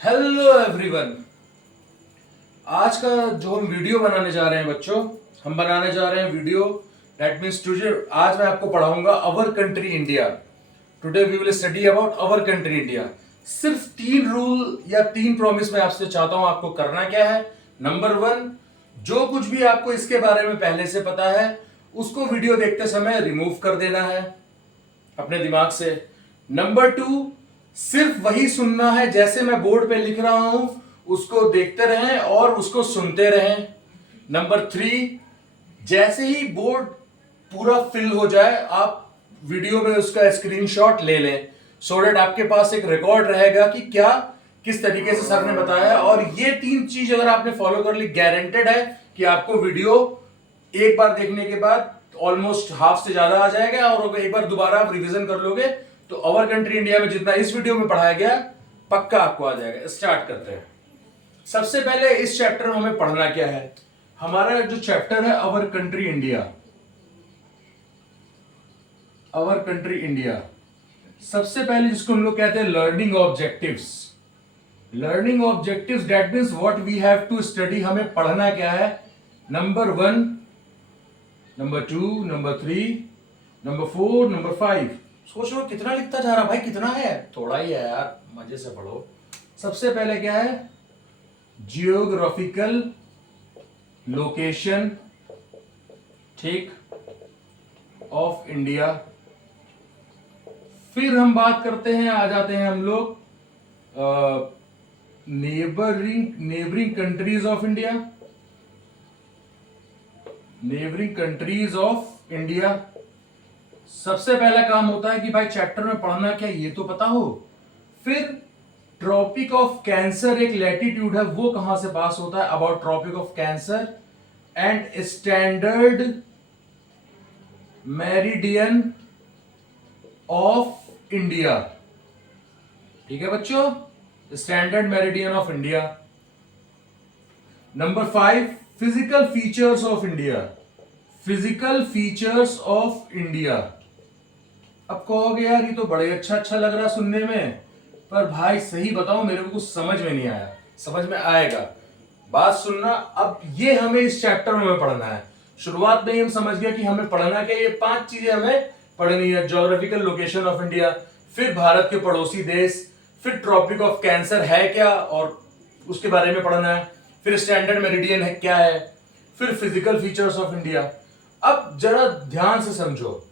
Hello everyone. आज का जो हम वीडियो बनाने जा रहे हैं बच्चों, हम बनाने जा रहे हैं वीडियो दैट मीन्स टुडे आज मैं आपको पढ़ाऊंगा our country India. Today we will study about our country India. सिर्फ 3 रूल या 3 प्रॉमिस मैं आपसे चाहता हूं आपको करना क्या है। नंबर 1, जो कुछ भी आपको इसके बारे में पहले से पता है उसको वीडियो देखते समय रिमूव कर देना है अपने दिमाग से। नंबर 2, सिर्फ वही सुनना है जैसे मैं बोर्ड पे लिख रहा हूं उसको देखते रहें और उसको सुनते रहें। नंबर 3, जैसे ही बोर्ड पूरा फिल हो जाए आप वीडियो में उसका स्क्रीनशॉट ले लें सो दैट आपके पास एक रिकॉर्ड रहेगा कि क्या किस तरीके से सर ने बताया। और ये 3 चीज अगर आपने फॉलो कर ली गारंटेड है कि आपको वीडियो एक बार देखने के बाद ऑलमोस्ट हाफ से ज्यादा आ जाएगा। और एक बार दोबारा आप रिवीजन कर लोगे तो अवर कंट्री इंडिया में जितना इस वीडियो में पढ़ाया गया पक्का आपको आ जाएगा। स्टार्ट करते हैं। सबसे पहले इस चैप्टर में हमें पढ़ना क्या है। हमारा जो चैप्टर है our country India, our country India, सबसे पहले जिसको हम लोग कहते हैं learning objectives. Learning objectives that means what we have to study, हमें पढ़ना क्या है। Number 1, number 2, number 3, number 4, number 5। सोच लो कितना लिखता जा रहा भाई, कितना है? थोड़ा ही है यार, मजे से पढ़ो। सबसे पहले क्या है? जियोग्राफिकल लोकेशन, ठीक, ऑफ इंडिया। फिर हम बात करते हैं, आ जाते हैं हम लोग neighbouring countries of India, neighbouring countries of India. सबसे पहला काम होता है कि भाई चैप्टर में पढ़ना क्या ये तो पता हो। फिर ट्रॉपिक ऑफ कैंसर एक लैटिट्यूड है, वो कहां से पास होता है, about tropic of cancer and standard meridian of India. ठीक है बच्चों, standard meridian of India. Number 5, physical features of India, physical features of India. अब कहोगे यार ये तो बड़े अच्छा लग रहा है सुनने में, पर भाई सही बताओ मेरे को कुछ समझ में नहीं आया। समझ में आएगा, बात सुनना। अब ये हमें इस चैप्टर में पढ़ना है। शुरुआत में ही हम समझ गए कि हमें पढ़ना क्या, ये 5 चीजें हमें पढ़नी है। ज्योग्राफिकल लोकेशन ऑफ इंडिया, फिर भारत के पड़ोसी देश, फिर ट्रॉपिक ऑफ कैंसर है क्या और उसके बारे में पढ़ना है, फिर स्टैंडर्ड मेरिडियन है क्या है, फिर फिजिकल फीचर्स ऑफ इंडिया। अब जरा ध्यान से समझो,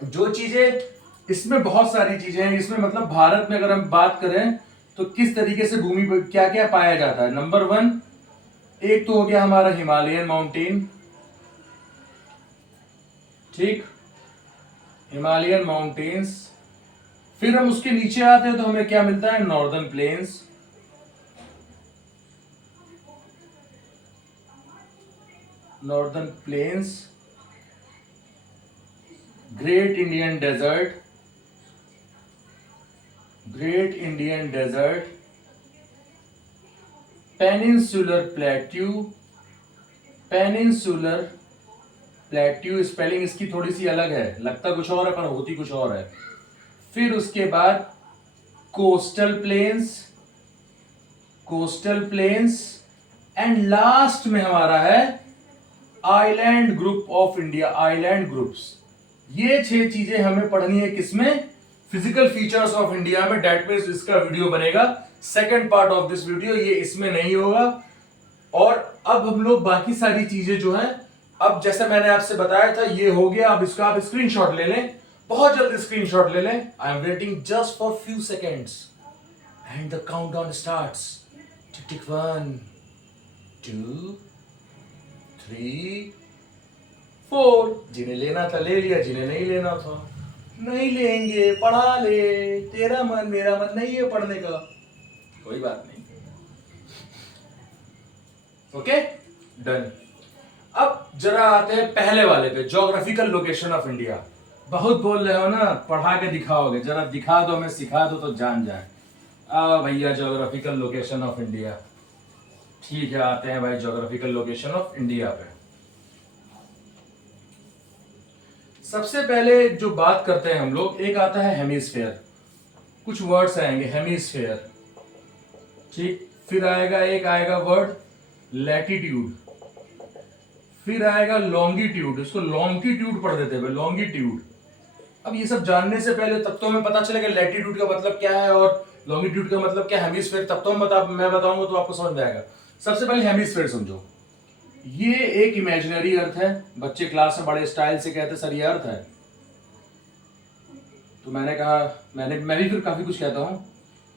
जो चीजें इसमें, बहुत सारी चीजें हैं इसमें, मतलब भारत में अगर हम बात करें तो किस तरीके से भूमि पर क्या क्या पाया जाता है। नंबर 1, एक तो हो गया हमारा हिमालयन माउंटेन, ठीक, हिमालयन माउंटेन्स। फिर हम उसके नीचे आते हैं तो हमें क्या मिलता है, northern plains, northern plains, great Indian desert, great Indian desert, peninsular plateau, peninsular plateau, spelling इसकी थोड़ी सी अलग है, लगता कुछ और है पर होती कुछ और है। फिर उसके बाद coastal planes, coastal planes, and last में हमारा है island group of India, island groups. ये 6 चीजें हमें पढ़नी है किसमें, फिजिकल फीचर्स ऑफ इंडिया में। डेट मीन्स इसका वीडियो बनेगा second part of this video, ये इसमें नहीं होगा। और अब हम लोग बाकी सारी चीजें जो है, अब जैसे मैंने आपसे बताया था ये हो गया, अब इसका आप स्क्रीनशॉट ले लें, बहुत जल्दी स्क्रीनशॉट ले लें। I am waiting just for few seconds and the countdown starts. टिक टिक 1 2 3 4। जिन्हें लेना था ले लिया, जिन्हें नहीं लेना था नहीं लेंगे। पढ़ा ले, तेरा मन मेरा मन नहीं है पढ़ने का, कोई बात नहीं। Okay done. अब जरा आते हैं पहले वाले पे, ज्योग्राफिकल लोकेशन ऑफ इंडिया। बहुत बोल रहे हो ना, पढ़ा के दिखाओगे, जरा दिखा दो, हमें सिखा दो तो जान जाए। भैया ज्योग्राफिकल लोकेशन ऑफ इंडिया, ठीक है, आते हैं भाई ज्योग्राफिकल लोकेशन ऑफ इंडिया पे। सबसे पहले जो बात करते हैं हम लोग, एक आता है हेमिस्फेयर। कुछ वर्ड्स आएंगे, हेमिस्फेयर, ठीक, फिर एक आएगा वर्ड लैटिट्यूड, फिर आएगा लॉन्गिट्यूड, इसको लॉन्गिट्यूड पढ़ देते हैं, लॉन्गिट्यूड। अब ये सब जानने से पहले तब तो हमें पता चलेगा लैटिट्यूड का मतलब क्या है और लॉन्गिट्यूड का मतलब क्या है, हेमिस्फीयर, तब तो मैं बताऊंगा तो आपको समझ में आएगा। सबसे पहले हेमिस्फीयर समझो। ये एक इमेजिनरी अर्थ है, बच्चे क्लास में बड़े स्टाइल से कहते सर ये अर्थ है, तो मैंने कहा मैं भी फिर काफी कुछ कहता हूं।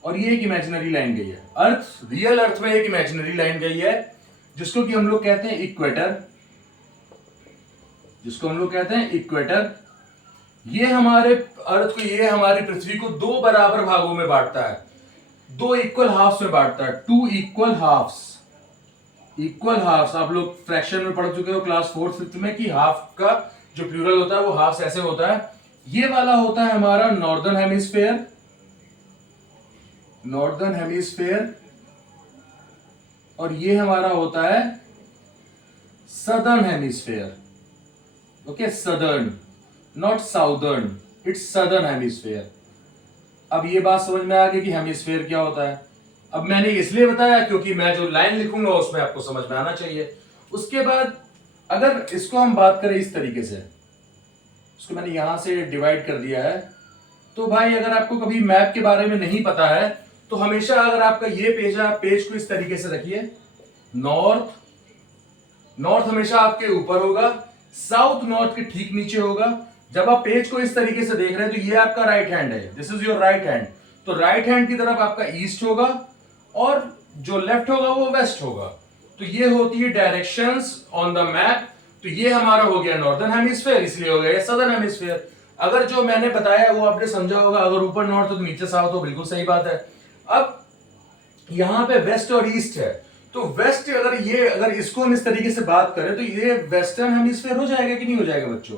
और ये एक इमेजिनरी लाइन गई है, अर्थ रियल अर्थ में एक इमेजिनरी लाइन गई है जिसको कि हम लोग कहते हैं इक्वेटर, जिसको हम लोग कहते हैं इक्वेटर। ये हमारे अर्थ को, ये हमारी पृथ्वी को दो बराबर भागों में बांटता है, दो इक्वल हाफ्स में बांटता है, two equal halves. Equal halves आप लोग फ्रैक्शन में पढ़ चुके हो क्लास 4th 5th में कि हाफ का जो प्लूरल होता है वो हाफ्स ऐसे होता है। ये वाला होता है हमारा नॉर्दर्न हेमिस्फेयर, नॉर्दर्न हेमिस्फेयर, और ये हमारा होता है southern hemisphere. Okay, southern, not southern, it's southern hemisphere. अब ये बात समझ में आ गई कि हेमिस्फेयर क्या होता है। अब मैंने इसलिए बताया क्योंकि मैं जो लाइन लिखूंगा उसमें आपको समझ में आना चाहिए। उसके बाद अगर इसको हम बात करें इस तरीके से, इसको मैंने यहां से डिवाइड कर दिया है, तो भाई अगर आपको कभी मैप के बारे में नहीं पता है तो हमेशा अगर आपका ये पेज है, आप पेज को इस तरीके से रखिए, नॉर्थ, नॉर्थ हमेशा आपके ऊपर होगा, साउथ नॉर्थ के ठीक नीचे होगा। जब आप पेज को इस तरीके से देख रहे हैं तो ये आपका राइट हैंड है, this is your right hand, तो राइट हैंड की तरफ आपका ईस्ट होगा और जो लेफ्ट होगा वो वेस्ट होगा। तो ये होती है डायरेक्शंस ऑन द मैप। तो ये हमारा हो गया नॉर्दर्न हेमिस्फीयर, इसलिए हो गया सदर्न हेमिस्फीयर। अगर जो मैंने बताया वो आपने समझा होगा, अगर ऊपर नॉर्थ हो तो नीचे साउथ हो, बिल्कुल सही बात है। अब यहां पे वेस्ट और ईस्ट है, तो वेस्ट अगर इसको हम इस तरीके से बात करें तो ये वेस्टर्न हेमिस्फीयर हो जाएगा कि नहीं हो जाएगा बच्चों,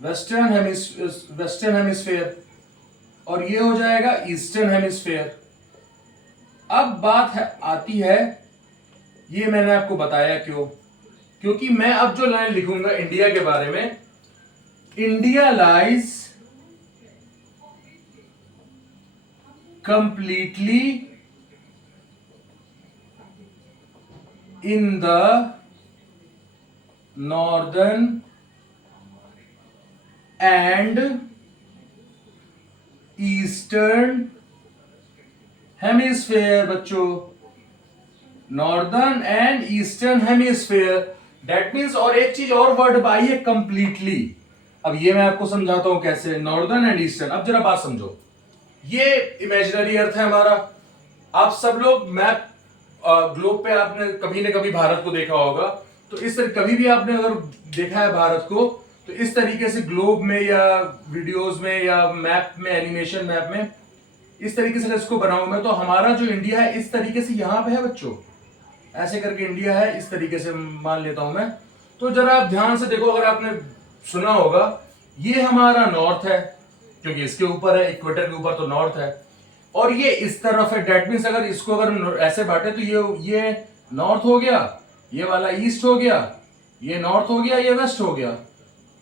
वेस्टर्न हेमिस्फीयर, और ये हो जाएगा ईस्टर्न हेमिस्फीयर। अब बात आती है, ये मैंने आपको बताया क्यों, क्योंकि मैं अब जो लाइन लिखूंगा इंडिया के बारे में, India lies completely in the northern and eastern hemisphere. बच्चों, northern and eastern hemisphere, that means, और एक चीज और वर्ड आई है कंप्लीटली। अब ये मैं आपको समझाता हूं कैसे, नॉर्दर्न एंड ईस्टर्न। अब जरा बात समझो, ये इमेजिनरी अर्थ है हमारा। आप सब लोग मैप ग्लोब पे आपने कभी ना कभी भारत को देखा होगा, तो इस तरह कभी भी आपने अगर देखा है भारत को तो इस तरीके से ग्लोब में या वीडियोस में या मैप में, एनिमेशन मैप में इस तरीके से इसको बनाऊं मैं, तो हमारा जो इंडिया है इस तरीके से यहां पे है बच्चों, ऐसे करके इंडिया है, इस तरीके से मान लेता हूं मैं। तो जरा आप ध्यान से देखो, अगर आपने सुना होगा, ये हमारा नॉर्थ है क्योंकि इसके ऊपर है, इक्वेटर के ऊपर, तो नॉर्थ है, और ये इस तरफ है, डेट मीन्स अगर इसको अगर ऐसे बांटे तो ये नॉर्थ हो गया, ये वाला ईस्ट हो गया, ये नॉर्थ हो गया, ये वेस्ट हो गया,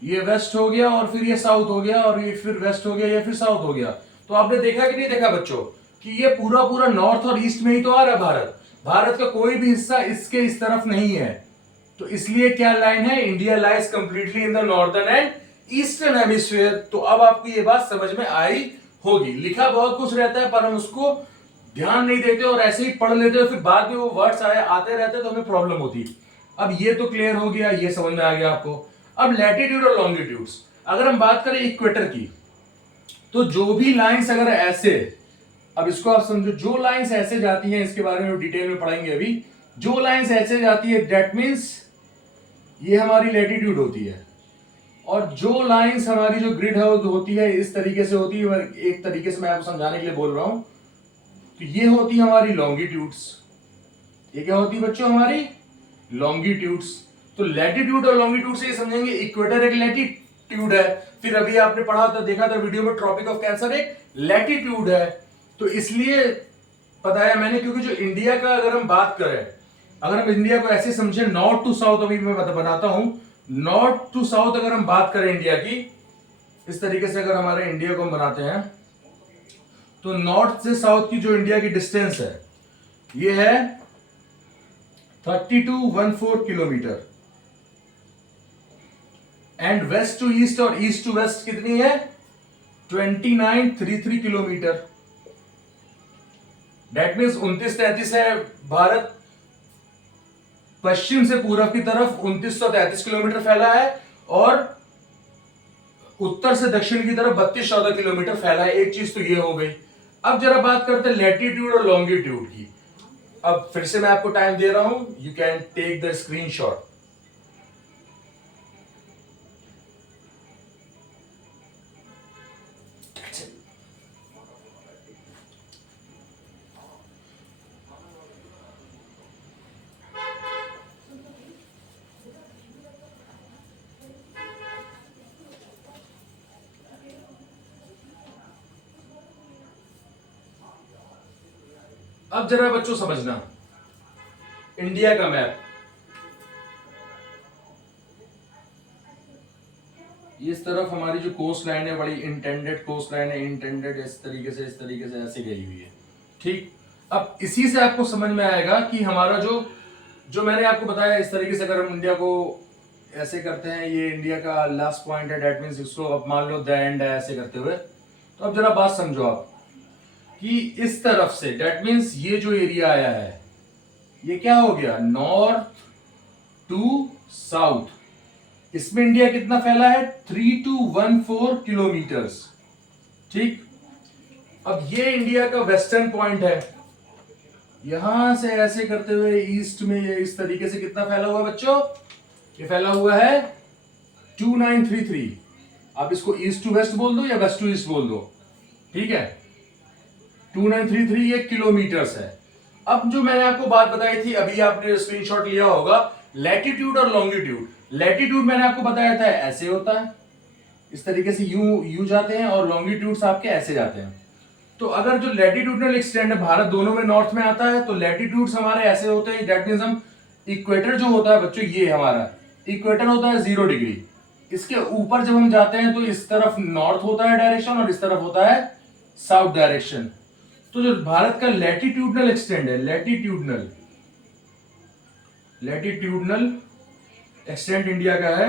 ये वेस्ट हो गया, और फिर ये साउथ हो गया, और ये फिर वेस्ट हो गया, ये फिर साउथ हो गया। तो आपने देखा कि नहीं देखा बच्चों कि ये पूरा पूरा नॉर्थ और ईस्ट में ही तो आ रहा है भारत, भारत का कोई भी हिस्सा इसके इस तरफ नहीं है। तो इसलिए क्या लाइन है, India lies completely in the northern and eastern hemisphere. तो अब आपको ये बात समझ में आई होगी। लिखा बहुत कुछ रहता है पर हम उसको ध्यान नहीं देते और ऐसे ही पढ़ लेते हो, फिर बाद में वो वर्ड्स आते रहते तो हमें प्रॉब्लम होती। अब ये तो क्लियर हो गया, ये समझ में आ गया आपको। अब लैटिट्यूड और लॉन्गिट्यूड्स, अगर हम बात करें इक्वेटर की, तो जो भी लाइंस अगर ऐसे, अब इसको आप समझो, जो लाइंस ऐसे जाती हैं, इसके बारे में डिटेल में पढ़ेंगे अभी, जो लाइंस ऐसे जाती है दैट मींस ये हमारी लैटिट्यूड होती है, और जो लाइंस हमारी जो ग्रिड होती है इस तरीके से होती है, एक तरीके से मैं आपको समझाने के लिए बोल रहा हूं, तो ये होती है हमारी लॉन्गिट्यूड्स। ये क्या होती है बच्चों, हमारी लॉन्गिट्यूड्स। तो लैटिट्यूड और लॉन्गिट्यूड से ये समझेंगे, इक्वेटर एक लैटिट्यूड है, फिर अभी आपने पढ़ा था, देखा था वीडियो में, ट्रॉपिक ऑफ कैंसर एक लैटिट्यूड है। तो इसलिए बताया मैंने, क्योंकि जो इंडिया का अगर हम बात करें, अगर हम इंडिया को ऐसे समझे नॉर्थ टू साउथ, अभी मैं बनाता हूं नॉर्थ टू साउथ, अगर हम बात करें इंडिया की, इस तरीके से अगर हमारे इंडिया को हम बनाते हैं, तो नॉर्थ से साउथ की जो इंडिया की डिस्टेंस है, ये है 3214 kilometre, and west to east और ईस्ट टू वेस्ट कितनी है 2933 किलोमीटर। डेट मीन्स 2933 है। भारत पश्चिम से पूर्व की तरफ 2933 किलोमीटर फैला है, और उत्तर से दक्षिण की तरफ 3214 किलोमीटर फैला है। एक चीज तो ये हो गई। अब जरा बात करते हैं लैटिट्यूड और लॉन्गिट्यूड की। अब फिर से मैं आपको टाइम दे रहा हूं, you can take the screenshot. अब जरा बच्चों समझना, इंडिया का मैप, इस तरफ हमारी जो कोस्ट लाइन है बड़ी इंटेंडेड कोस्ट लाइन है, इंटेंडेड इस तरीके से ऐसे गई हुई है। ठीक, अब इसी से आपको समझ में आएगा कि हमारा जो जो मैंने आपको बताया, इस तरीके से अगर हम इंडिया को ऐसे करते हैं, ये इंडिया का लास्ट पॉइंट है, डेट मीन्स इसको अब मान लो द एंड है ऐसे करते हुए। तो अब जरा बात समझो आप कि इस तरफ से डेट मीन्स ये जो एरिया आया है ये क्या हो गया नॉर्थ टू साउथ। इसमें इंडिया कितना फैला है 3214 किलोमीटर्स। ठीक, अब ये इंडिया का वेस्टर्न पॉइंट है, यहां से ऐसे करते हुए ईस्ट में ये इस तरीके से कितना फैला हुआ है बच्चों, ये फैला हुआ है 2933। आप इसको ईस्ट टू वेस्ट बोल दो या वेस्ट टू ईस्ट बोल दो, ठीक है। 2933 ये किलोमीटर्स है। अब जो मैंने आपको बात बताई थी, अभी आपने स्क्रीनशॉट लिया होगा, लैटिट्यूड और लॉन्गिट्यूड। लैटिट्यूड मैंने आपको बताया था ऐसे होता है, इस तरीके से यू जाते हैं, और लॉन्गिट्यूड्स आपके ऐसे जाते हैं। तो अगर जो लैटिट्यूडनल एक्सटेंड है, भारत दोनों में नॉर्थ में आता है, तो लैटिट्यूड्स हमारे ऐसे होते हैं। दैट मींस हम इक्वेटर जो होता है बच्चों, ये हमारा इक्वेटर होता है 0 डिग्री। इसके ऊपर जब हम जाते हैं तो इस तरफ नॉर्थ होता है डायरेक्शन, और इस तरफ होता है साउथ डायरेक्शन। तो जो भारत का लैटिट्यूडनल एक्सटेंड है, लैटिट्यूडनल एक्सटेंड इंडिया का है,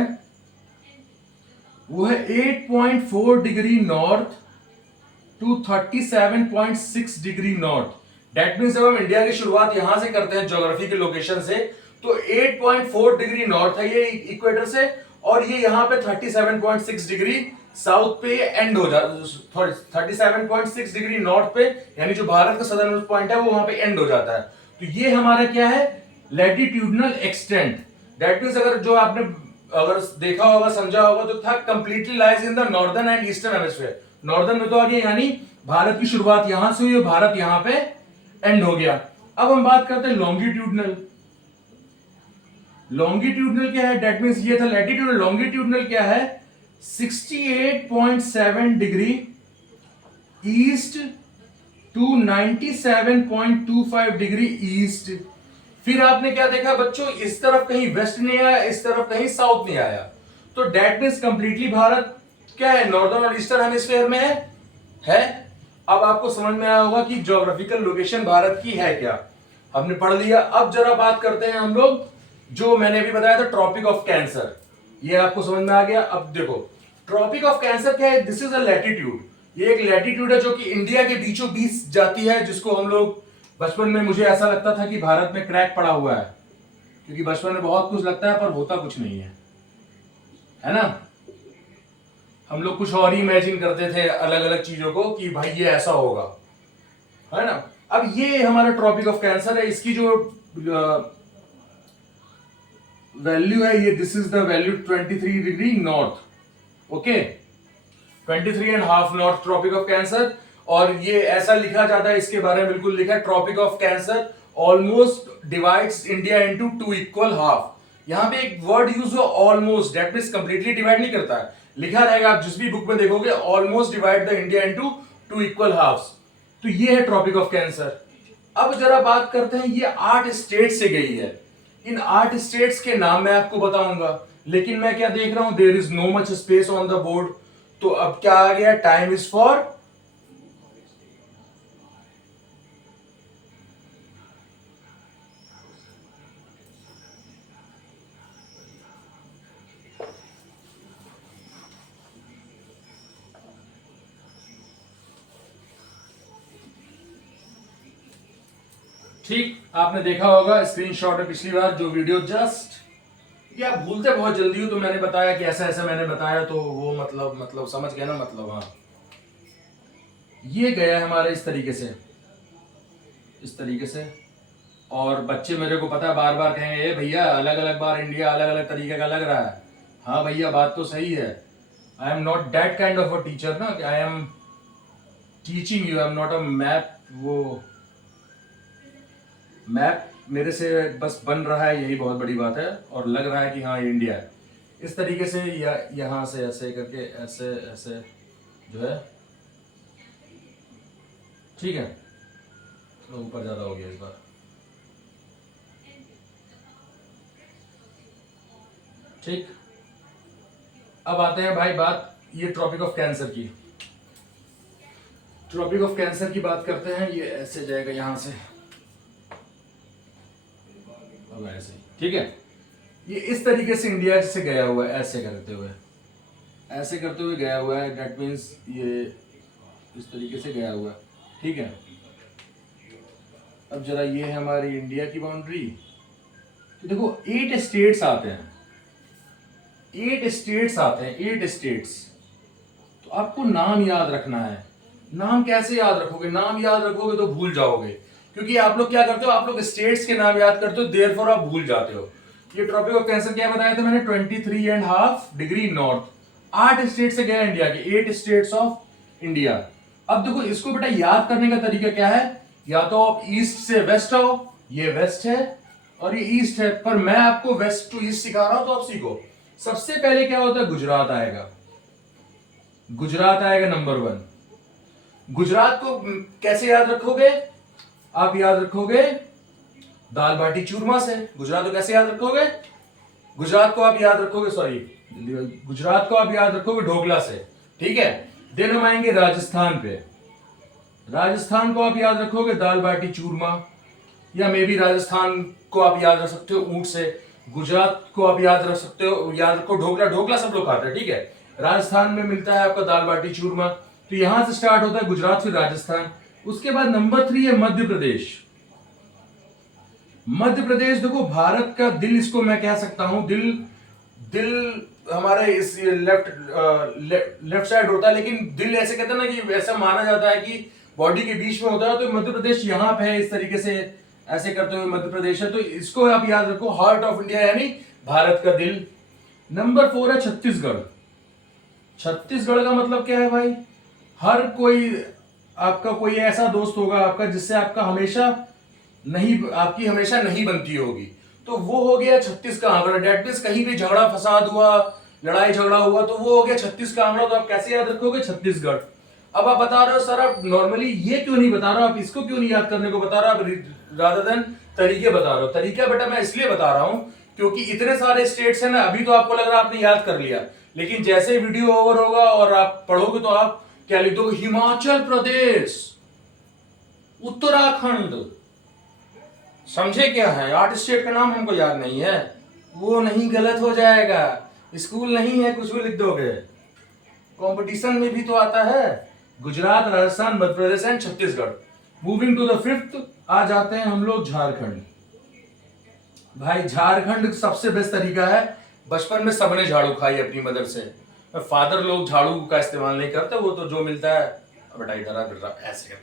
वो है 8.4 degree north to 37.6 degree north. That means जब हम इंडिया की शुरुआत यहां से करते हैं ज्योग्राफी के लोकेशन से, तो 8.4 डिग्री नॉर्थ है ये इक्वेटर से, और ये यहां पे 37.6 डिग्री साउथ पे एंड हो जाता है, 37.6 डिग्री नॉर्थ पे, यानी जो भारत का सदर्न पॉइंट है वो वहां पे एंड हो जाता है। तो ये हमारा क्या है लैटिट्यूडनल एक्सटेंट। दैट मीन्स अगर देखा होगा समझा होगा तो था completely lies in the northern and eastern hemisphere. Northern में तो आ गया, यानी भारत की शुरुआत यहां से हुई है, भारत यहां पे एंड हो गया। अब हम बात करते हैं लॉन्गिट्यूडनल। लॉन्गिट्यूडनल क्या है, डेट मीन्स ये था लैटिट्यूडनल। लॉन्गिट्यूडनल क्या है 68.7 degree east to 97.25 degree east. फिर आपने क्या देखा बच्चों, इस तरफ कहीं वेस्ट नहीं आया, इस तरफ कहीं साउथ नहीं आया। तो डेट मीन्स कंप्लीटली भारत क्या है नॉर्दर्न और ईस्टर्न हेमिस्फीयर में है। अब आपको समझ में आया होगा कि ज्योग्राफिकल लोकेशन भारत की है क्या, हमने पढ़ लिया। अब जरा बात करते हैं हम लोग, जो मैंने अभी बताया था ट्रॉपिक ऑफ कैंसर, ये आपको समझ में आ गया। अब देखो ट्रॉपिक ऑफ कैंसर क्या है, दिस इज अ लैटिट्यूड। ये एक लैटिट्यूड है जो कि इंडिया के बीचों बीच जाती है, जिसको हम लोग बचपन में मुझे ऐसा लगता था कि भारत में क्रैक पड़ा हुआ है, क्योंकि बचपन में बहुत कुछ लगता है पर होता कुछ नहीं है ना। हम लोग कुछ और ही इमेजिन करते थे अलग अलग चीजों को कि भाई ये ऐसा होगा, है ना। अब ये हमारा ट्रॉपिक ऑफ कैंसर है, इसकी जो वैल्यू है ये this is the value 23 degree north, okay 23.5 north tropic of cancer. और ये ऐसा लिखा जाता है, इसके बारे में बिल्कुल लिखा है, tropic of cancer almost divides India into 2 equal half. यहां पे एक वर्ड यूज हुआ almost, that means completely divide नहीं करता है, लिखा रहेगा आप जिस भी बुक में देखोगे almost divide the India into 2 equal halves. तो ये है ट्रॉपिक ऑफ कैंसर। अब जरा बात करते हैं, ये 8 स्टेट से गई है। इन 8 स्टेट्स के नाम मैं आपको बताऊंगा, लेकिन मैं क्या देख रहा हूं there is no much space on the board. तो अब क्या आ गया, टाइम इज फॉर ठीक, आपने देखा होगा स्क्रीनशॉट में पिछली बार जो वीडियो जस्ट, ये आप भूलते बहुत जल्दी हो, तो मैंने बताया कि ऐसा ऐसा मैंने बताया, तो वो मतलब समझ गए ना, मतलब हाँ। ये गया है हमारे इस तरीके से, इस तरीके से। और बच्चे मेरे को पता है बार बार कहेंगे ए भैया अलग अलग बार इंडिया अलग अलग तरीके का लग रहा है। हाँ भैया बात तो सही है। I am not that kind of a teacher ना, I am teaching you, I am not a map. वो मैप मेरे से बस बन रहा है, यही बहुत बड़ी बात है, और लग रहा है कि हाँ ये इंडिया है। इस तरीके से या यहाँ से ऐसे करके ऐसे ऐसे जो है, ठीक है। तो ऊपर ज़्यादा हो गया इस बार, ठीक। अब आते हैं भाई बात ये ट्रॉपिक ऑफ कैंसर की। ट्रॉपिक ऑफ कैंसर की बात करते हैं। ये ऐसे जाएगा यहाँ से, अब ऐसे, ठीक है। ये इस तरीके से इंडिया से गया हुआ है, ऐसे करते हुए, ऐसे करते हुए गया हुआ है। दैट मीन्स ये इस तरीके से गया हुआ है, ठीक है। अब जरा ये है हमारी इंडिया की बाउंड्री। तो देखो 8 स्टेट्स आते हैं, 8 स्टेट्स आते हैं, 8 स्टेट्स। तो आपको नाम याद रखना है। नाम कैसे याद रखोगे? नाम याद रखोगे तो भूल जाओगे, क्योंकि आप लोग क्या करते हो, आप लोग स्टेट्स के नाम याद करते हो, देयरफॉर आप भूल जाते हो। ये ट्रॉपिक ऑफ कैंसर क्या बताया था मैंने, 23.5 डिग्री नॉर्थ। 8 स्टेट से गया इंडिया के, 8 स्टेट्स ऑफ इंडिया। अब देखो इसको बेटा याद करने का तरीका क्या है, या तो आप ईस्ट से वेस्ट आओ, ये वेस्ट है और ये ईस्ट है, पर मैं आपको वेस्ट टू ईस्ट सिखा रहा हूं तो आप सीखो। सबसे पहले क्या होता है, गुजरात आएगा, गुजरात आएगा नंबर 1। गुजरात को कैसे याद रखोगे? आप याद रखोगे दाल बाटी चूरमा से। गुजरात को कैसे याद रखोगे? गुजरात को आप याद रखोगे, सॉरी, गुजरात को आप याद रखोगे ढोकला से, ठीक है। देन हम आएंगे राजस्थान पे। राजस्थान को आप याद रखोगे दाल बाटी चूरमा, या मे बी राजस्थान को आप याद रख सकते हो ऊंट से। गुजरात को आप याद रख सकते हो, याद रखो ढोकला, ढोकला सब लोग खाते हैं, ठीक है। राजस्थान में मिलता है आपका दाल बाटी चूरमा। तो यहां से स्टार्ट होता है गुजरात, फिर राजस्थान। उसके बाद नंबर 3 है मध्य प्रदेश। मध्य प्रदेश देखो भारत का दिल इसको मैं कह सकता हूं, दिल दिल हमारे इस लेफ्ट साइड होता है, लेकिन दिल ऐसे कहते हैं ना कि ऐसा माना जाता है कि बॉडी के बीच में होता है। तो मध्य प्रदेश यहाँ पे है, इस तरीके से ऐसे करते हुए मध्य प्रदेश है। तो इसको आप याद रखो, हार्ट ऑफ इंडिया यानी भारत का दिल। नंबर 4 है छत्तीसगढ़। छत्तीसगढ़ का मतलब क्या है भाई? हर कोई आपका कोई ऐसा दोस्त होगा आपका जिससे आपका हमेशा नहीं, आपकी हमेशा नहीं बनती होगी, तो वो हो गया 36 का आंकड़ा। डेट मींस कहीं भी झगड़ा फसाद हुआ, लड़ाई झगड़ा हुआ, तो वो हो गया 36 का आंकड़ा। तो आप कैसे याद रखोगे? छत्तीसगढ़। अब आप बता रहे हो सर आप नॉर्मली ये क्यों नहीं बता रहे हो, आप इसको क्यों नहीं याद करने को बता रहे हो, आप रादर देन तरीके बता रहे हो। तरीका बेटा मैं इसलिए बता रहा हूं क्योंकि इतने सारे स्टेट्स हैं ना, अभी तो आपको लग रहा है आपने याद कर लिया, लेकिन जैसे वीडियो ओवर होगा और आप पढ़ोगे तो आप क्या लिख दोगे, हिमाचल प्रदेश, उत्तराखंड। समझे क्या है? 8 स्टेट का नाम हमको याद नहीं है, वो नहीं, गलत हो जाएगा। स्कूल नहीं है कुछ भी लिख दोगे, कंपटीशन में भी तो आता है। Gujarat, Rajasthan, Madhya Pradesh and Chhattisgarh. Moving to the 5th, आ जाते हैं हम लोग झारखंड। भाई झारखंड सबसे बेस्ट तरीका है, बचपन में सबने झाड़ू खाई अपनी मदर से। फादर लोग झाड़ू का इस्तेमाल नहीं करते, वो तो जो मिलता है बेटा इधर ऐसे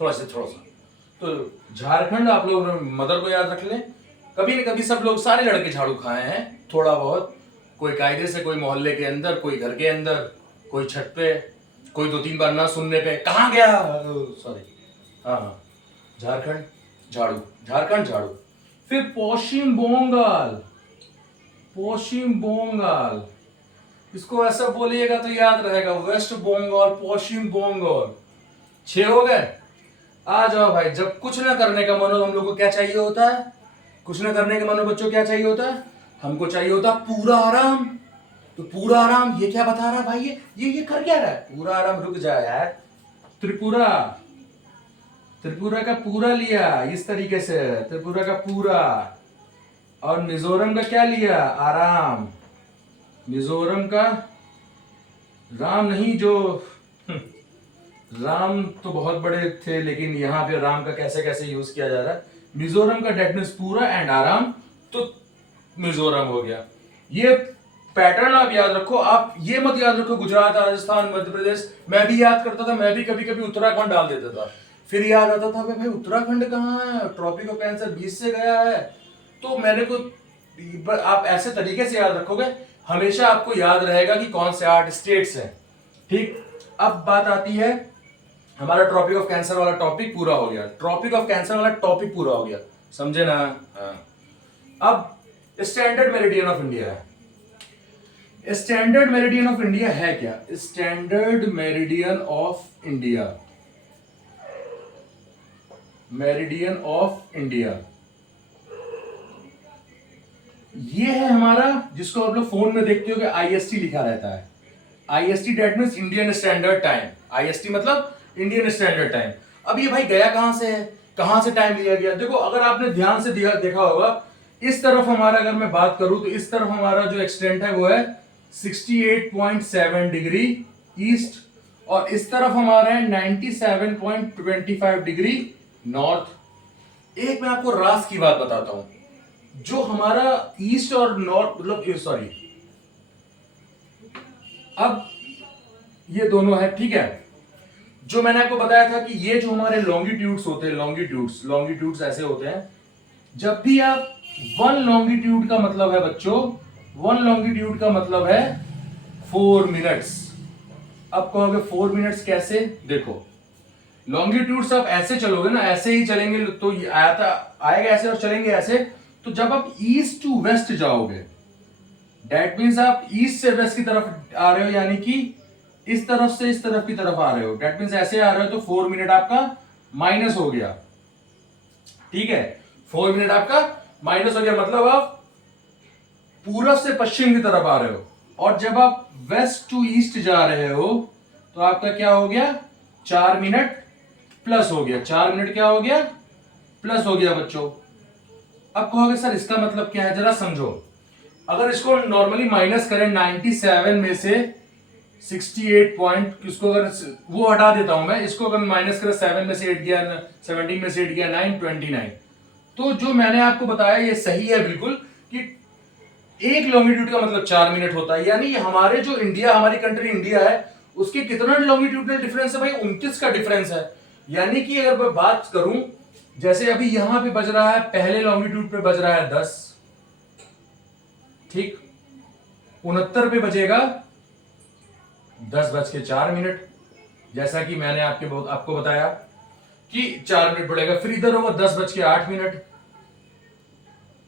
थोड़ा सा। तो झारखंड आप लोग मदर को याद रख लें। कभी न कभी सब लोग, सारे लड़के झाड़ू खाए हैं थोड़ा बहुत, कोई कायदे से, कोई मोहल्ले के अंदर, कोई घर के अंदर, कोई छत पे, कोई 2-3 बार ना सुनने पे कहाँ गया, सॉरी। हाँ, झारखंड झाड़ू, झारखंड झाड़ू। फिर पश्चिम बंगाल, पश्चिम बंगाल, इसको ऐसा बोलिएगा तो याद रहेगा, वेस्ट बंगाल, पश्चिम बंगाल। 6 हो गए। आ जाओ भाई, जब कुछ ना करने का मन हो हम लोग को क्या चाहिए होता है? कुछ ना करने का मन हो बच्चों क्या चाहिए होता है? हमको चाहिए होता है पूरा आराम। तो पूरा आराम ये क्या बता रहा है भाई? ये कर क्या रहा है? पूरा आराम, रुक जा यार। त्रिपुरा, त्रिपुरा का पूरा लिया इस तरीके से, त्रिपुरा का पूरा। और मिजोरम का क्या लिया? आराम। मिजोरम का राम नहीं, जो राम तो बहुत बड़े थे, लेकिन यहाँ पे राम का कैसे कैसे यूज किया जा रहा है, मिजोरम का डेट मीन्स पूरा एंड आराम, तो मिजोरम हो गया। ये पैटर्न आप याद रखो। आप ये मत याद रखो गुजरात, राजस्थान, मध्य प्रदेश। मैं भी याद करता था, मैं भी कभी कभी उत्तराखंड डाल देता था, फिर याद आता था भाई उत्तराखंड कहाँ है, ट्रॉपिक ऑफ कैंसर 20 से गया है। तो मैंने को आप ऐसे तरीके से याद रखोगे, हमेशा आपको याद रहेगा कि कौन से 8 स्टेट्स हैं। ठीक, अब बात आती है, हमारा ट्रॉपिक ऑफ कैंसर वाला टॉपिक पूरा हो गया, ट्रॉपिक ऑफ कैंसर वाला टॉपिक पूरा हो गया, समझे ना? अब स्टैंडर्ड मेरिडियन ऑफ इंडिया है। स्टैंडर्ड मेरिडियन ऑफ इंडिया है क्या? Standard meridian of India, meridian of India ये है हमारा, जिसको आप लोग फोन में देखते हो कि आईएसटी लिखा रहता है। IST that means Indian standard time, IST मतलब इंडियन स्टैंडर्ड टाइम। अब ये भाई गया कहां से है, कहां से टाइम लिया गया? देखो अगर आपने ध्यान से देखा होगा, इस तरफ हमारा अगर मैं बात करूं तो इस तरफ हमारा जो एक्सटेंट है वो है 68.7 डिग्री ईस्ट, और इस तरफ हमारा है 97.25 डिग्री नॉर्थ। एक मैं आपको रास की बात बताता हूं, जो हमारा ईस्ट और नॉर्थ मतलब सॉरी, अब ये दोनों है, ठीक है। जो मैंने आपको बताया था कि ये जो हमारे लॉन्गिट्यूड्स होते हैं, लॉन्गिट्यूड्स ऐसे होते हैं, जब भी आप वन लॉन्गिट्यूड का मतलब है बच्चों, वन लॉन्गिट्यूड का मतलब है 4 मिनट्स। अब कहोगे 4 मिनट्स कैसे? देखो लॉन्गिट्यूड्स आप ऐसे चलोगे ना, ऐसे ही चलेंगे तो आएगा ऐसे और चलेंगे ऐसे। तो जब आप ईस्ट टू वेस्ट जाओगे, डेट मीन्स आप ईस्ट से वेस्ट की तरफ आ रहे हो, यानी कि इस तरफ से इस तरफ की तरफ आ रहे हो, डेट मीन्स ऐसे आ रहे हो, तो 4 मिनट आपका माइनस हो गया, ठीक है। 4 मिनट आपका माइनस हो गया, मतलब आप पूरब से पश्चिम की तरफ आ रहे हो। और जब आप वेस्ट टू ईस्ट जा रहे हो तो आपका क्या हो गया? 4 मिनट प्लस हो गया। 4 मिनट क्या हो गया? प्लस हो गया बच्चों। अब कहोगे सर इसका मतलब क्या है, जरा समझो। अगर इसको नॉर्मली माइनस करें 97 में से 68 पॉइंट, इसको अगर वो हटा देता हूं मैं, इसको अगर माइनस करें 7 में से 8 गया, 17 में से 8 गया 9, 29। तो जो मैंने आपको बताया ये सही है बिल्कुल, कि एक लॉन्गिट्यूड का मतलब 4 मिनट होता है। यानी हमारे जो इंडिया, हमारी कंट्री इंडिया है, उसके कितना लॉन्गिट्यूडनल डिफरेंस है भाई? 29 का डिफरेंस है। यानी कि अगर मैं बात करूं, जैसे अभी यहां पे बज रहा है, पहले लॉन्गिट्यूड पे बज रहा है 10, ठीक, 69 पे बजेगा 10:04। जैसा कि मैंने आपको बताया कि 4 मिनट बढ़ेगा, फिर इधर होगा 10:08,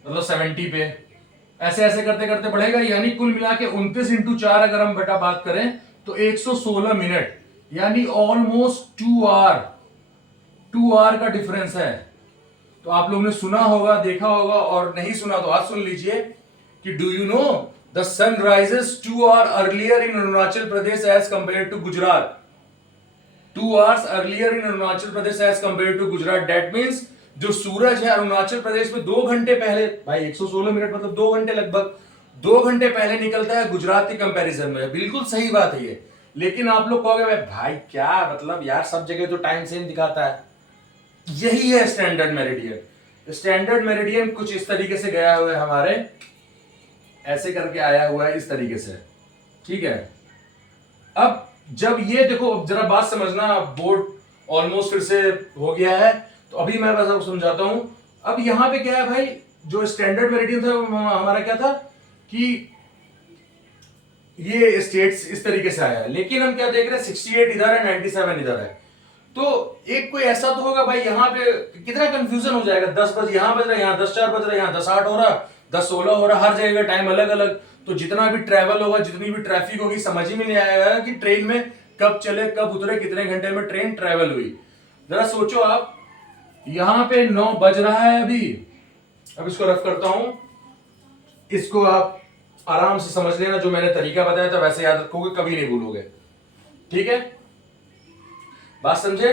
मतलब 70 पे, ऐसे ऐसे करते करते बढ़ेगा। यानी कुल मिला के 29 इंटू 4 अगर हम बेटा बात करें तो 116 मिनट, यानी ऑलमोस्ट 2 आवर का डिफरेंस है। तो आप लोगों ने सुना होगा, देखा होगा, और नहीं सुना तो आज सुन लीजिए कि do you know the sun rises 2 hour earlier in Arunachal Pradesh as compare to Gujarat. 2 hours earlier in Arunachal Pradesh as compare to Gujarat. That means जो सूरज है अरुणाचल प्रदेश में 2 घंटे पहले, भाई 116 मिनट मतलब 2 घंटे, लगभग 2 घंटे पहले निकलता है गुजरात के कंपैरिजन में। बिल्कुल सही बात है ये। लेकिन आप लोग कहोगे भाई क्या मतलब यार, सब जगह तो टाइम सेम दिखाता है। यही है स्टैंडर्ड मेरिडियन। स्टैंडर्ड मेरिडियन कुछ इस तरीके से गया हुआ है हमारे, ऐसे करके आया हुआ है इस तरीके से, ठीक है। अब जब ये देखो, जरा बात समझना, बोर्ड ऑलमोस्ट फिर से हो गया है, तो अभी मैं बस आपको समझाता हूं। अब यहां पे क्या है भाई, जो स्टैंडर्ड मेरिडियन था हमारा क्या था कि ये स्टेट्स इस तरीके से आया है, लेकिन हम क्या देख रहे हैं 68 इधर है, 97 इधर है। तो एक कोई ऐसा तो होगा भाई, यहाँ पे कितना कंफ्यूजन हो जाएगा, 10 बज यहाँ बज रहा है, यहाँ 10:04 बज रहा है, यहाँ 10:08 हो रहा, 10:16 हो रहा, हर जगह का टाइम अलग अलग। तो जितना भी ट्रैवल होगा, जितनी भी ट्रैफिक होगी, समझ ही में नहीं आएगा कि ट्रेन में कब चले, कब उतरे, कितने घंटे में ट्रेन ट्रैवल हुई। जरा सोचो आप, यहां पे 9 बज रहा है अभी। अब इसको रफ करता हूं, इसको आप आराम से समझ लेना, जो मैंने तरीका बताया था वैसे याद रखोगे, कभी नहीं भूलोगे, ठीक है, बात समझे।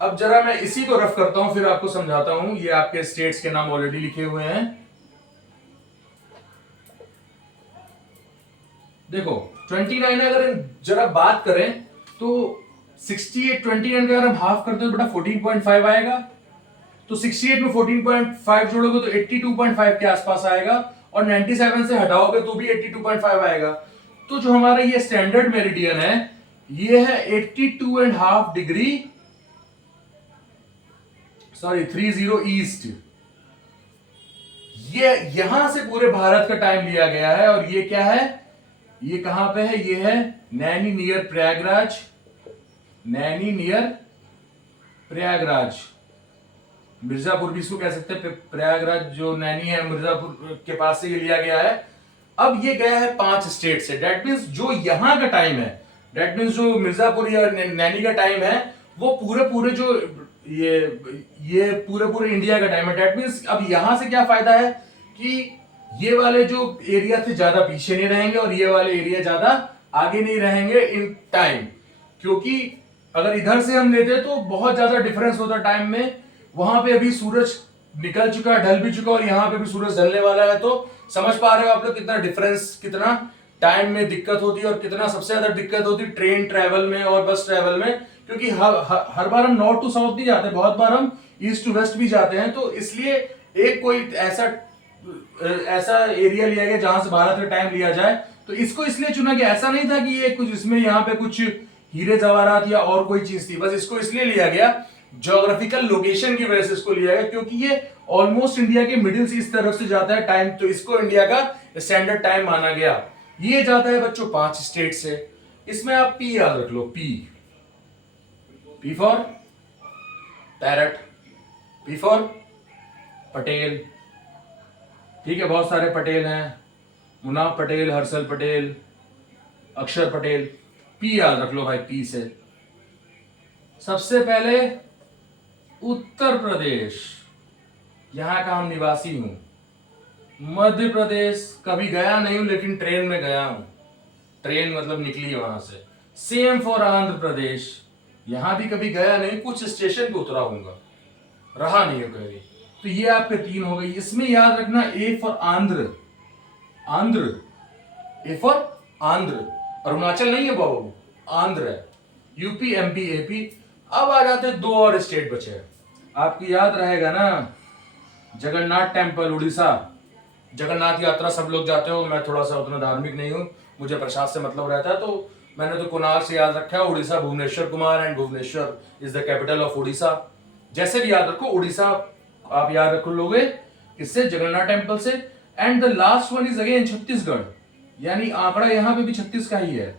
अब जरा मैं इसी को रफ करता हूं, फिर आपको समझाता हूं। ये आपके स्टेट्स के नाम ऑलरेडी लिखे हुए हैं, देखो 29 अगर जरा बात करें तो 68 29 का अगर हम हाफ करते हैं तो बेटा 14.5 आएगा। तो 68 में 14.5 जोड़ोगे तो 82.5 के आसपास आएगा, और 97 से हटाओगे तो भी 82.5 आएगा। तो जो हमारा ये स्टैंडर्ड मेरिडियन है ये है 82.5 डिग्री, सॉरी 30 ईस्ट। ये यहां से पूरे भारत का टाइम लिया गया है, और ये क्या है, ये कहां पे है, ये है नैनी नियर प्रयागराज, नैनी नियर प्रयागराज, मिर्जापुर भी इसको कह सकते हैं, प्रयागराज जो नैनी है मिर्जापुर के पास से ये लिया गया है। अब ये गया है 5 स्टेट से, डेट मीन्स जो यहां का टाइम है, डेट मीन्स जो मिर्जापुर या नैनी का टाइम है वो पूरे जो ये पूरे इंडिया का टाइम है। डेट मीन्स अब यहां से क्या फायदा है कि ये वाले जो एरिया थे ज्यादा पीछे नहीं रहेंगे और ये वाले एरिया ज्यादा आगे नहीं रहेंगे इन टाइम, क्योंकि अगर इधर से हम लेते तो बहुत ज्यादा डिफरेंस होता टाइम में। वहां पे अभी सूरज निकल चुका है, ढल भी चुका, और यहाँ पे भी सूरज ढलने वाला है। तो समझ पा रहे हो आप लोग कितना डिफरेंस, कितना टाइम में दिक्कत होती है, और कितना सबसे ज्यादा दिक्कत होती है ट्रेन ट्रेवल में और बस ट्रेवल में, क्योंकि हर बार हम नॉर्थ टू साउथ नहीं जाते, बहुत बार हम ईस्ट टू वेस्ट भी जाते हैं। तो इसलिए एक कोई ऐसा एरिया लिया गया जहां से भारत का टाइम लिया जाए। तो इसको इसलिए चुना गया, ऐसा नहीं था कि ये कुछ इसमें यहाँ पे कुछ हीरे जवाहरात या और कोई चीज थी, बस इसको इसलिए लिया गया ज्योग्राफिकल लोकेशन की वजह से इसको लिया गया, क्योंकि ये ऑलमोस्ट इंडिया के मिडिल से इस तरफ से जाता है टाइम, तो इसको इंडिया का स्टैंडर्ड टाइम माना गया। ये जाता है बच्चों 5 स्टेट से। इसमें आप पी याद रख लो, P for parrot, P for Patel, ठीक है, बहुत सारे पटेल हैं, मुनाफ पटेल, हर्षल पटेल, अक्षर पटेल। पी याद रख लो भाई, पी से। सबसे पहले उत्तर प्रदेश, यहां का हम निवासी हूं। मध्य प्रदेश कभी गया नहीं हूं, लेकिन ट्रेन में गया हूं, ट्रेन मतलब निकली वहां से। सेम फॉर आंध्र प्रदेश, यहां भी कभी गया नहीं, कुछ स्टेशन पे उतरा हूंगा, रहा नहीं हो कभी। तो ये आपके 3 हो गई। इसमें याद रखना A for Andhra, Andhra, A for Andhra, Arunachal नहीं है बाबू, आंध्र है, यूपी एमपी एपी। अब आ जाते 2 और स्टेट बचे, आपकी याद रहेगा ना, जगन्नाथ टेम्पल उड़ीसा, जगन्नाथ यात्रा सब लोग जाते हो, मैं थोड़ा सा उतना धार्मिक नहीं हूं, मुझे प्रसाद से मतलब रहता है, तो मैंने तो कुनाल से याद रखा है, Orissa Bhubaneswar Kumar, and Bhubaneswar is the capital of Orissa. जैसे भी याद रखो, उड़ीसा आप याद रख लोगे किससे, जगन्नाथ टेम्पल से। And the last one is again Chhattisgarh, यानी आंकड़ा यहां पे भी 36 का ही है।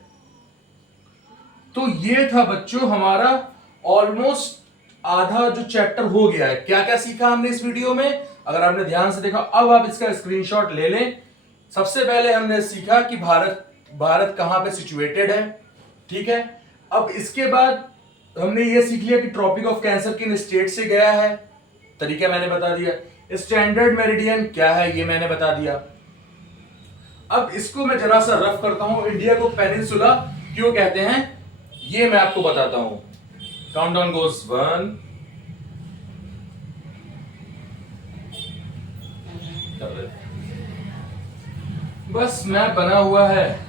तो ये था बच्चों हमारा ऑलमोस्ट आधा जो चैप्टर हो गया है। क्या क्या सीखा हमने इस वीडियो में, अगर आपने ध्यान से देखा, अब आप इसका स्क्रीनशॉट ले लें। सबसे पहले हमने सीखा कि भारत कहां पे सिचुएटेड है, ठीक है। अब इसके बाद हमने ये सीख लिया कि ट्रॉपिक ऑफ कैंसर किन स्टेट से गया है, तरीका मैंने बता दिया। स्टैंडर्ड मेरिडियन क्या है ये मैंने बता दिया। अब इसको मैं जरा सा रफ करता हूं, इंडिया को पेनिनसुला क्यों कहते हैं ये मैं आपको बताता हूं। काउंटडाउन गोस 1, बस मैप बना हुआ है।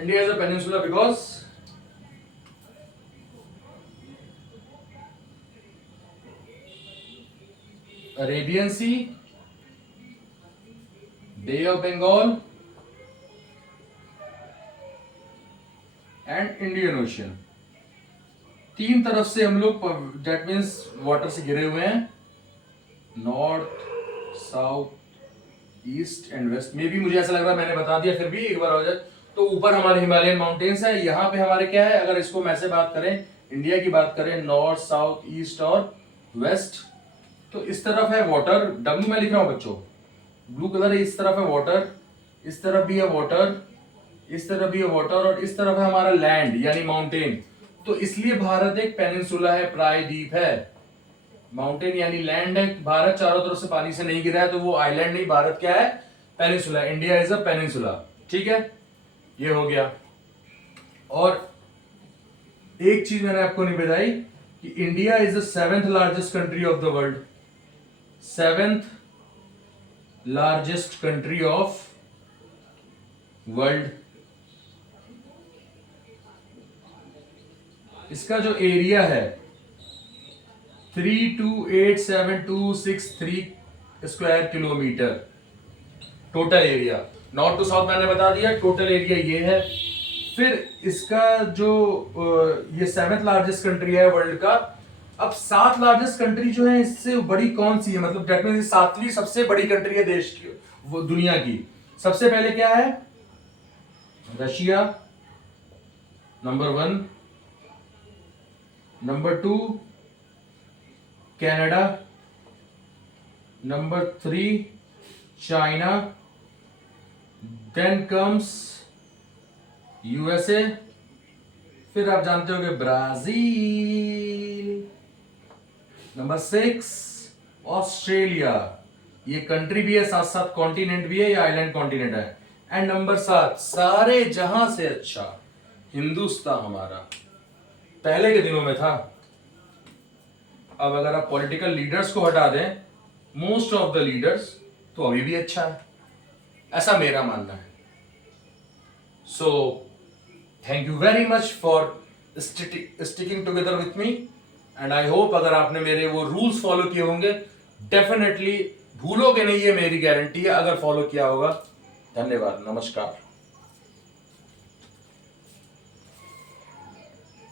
India is a peninsula because Arabian Sea, Bay of Bengal and Indian Ocean, 3 तरफ से हम लोग दैट मीन्स वाटर से घिरे हुए हैं, north, south, east and west. में भी मुझे ऐसा लग रहा है मैंने बता दिया, फिर भी एक बार हो जाए। तो ऊपर हमारे हिमालयन माउंटेन्स है, यहाँ पे हमारे क्या है, अगर इसको मैं से बात करें, इंडिया की बात करें, नॉर्थ, साउथ, ईस्ट और वेस्ट। तो इस तरफ है वाटर, डब्ल्यू में लिख रहा हूं बच्चों, ब्लू कलर है, इस तरफ है वाटर, इस तरफ भी है वाटर, इस तरफ भी है वाटर, और इस तरफ है हमारा लैंड यानी माउंटेन। तो इसलिए भारत एक पेनिनसुला है, प्रायद्वीप है। माउंटेन यानी लैंड है, भारत चारों तरफ से पानी से नहीं गिरा है, तो वो आइलैंड नहीं, भारत क्या है, peninsula. India is a peninsula, ठीक है, ये हो गया। और एक चीज मैंने आपको नहीं बताई कि India is the 7th largest country of the world, 7th largest country of world. इसका जो एरिया है 3287263 square kilometre total area. North to south मैंने बता दिया, टोटल एरिया ये है। फिर इसका जो ये 7th लार्जेस्ट कंट्री है वर्ल्ड का। अब 7 लार्जेस्ट कंट्री जो है इससे बड़ी कौन सी है, मतलब डेट मींस 7वीं सबसे बड़ी कंट्री है देश की, वो दुनिया की। सबसे पहले क्या है? Russia number 1, number 2 Canada, number 3 China, then comes USA, फिर आप जानते हो कि ब्राजील, नंबर 6 ऑस्ट्रेलिया, ये कंट्री भी है साथ साथ कॉन्टिनेंट भी है, या आइलैंड कॉन्टिनेंट है। एंड नंबर 7 सारे जहां से अच्छा हिंदुस्तान हमारा, पहले के दिनों में था। अब अगर आप पॉलिटिकल लीडर्स को हटा दें, मोस्ट ऑफ द लीडर्स, तो अभी भी अच्छा है, ऐसा मेरा मानना है। So thank you very much for sticking together with me, and I hope अगर आपने मेरे वो रूल्स फॉलो किए होंगे, डेफिनेटली भूलोगे नहीं, ये मेरी गारंटी है अगर फॉलो किया होगा। धन्यवाद, नमस्कार।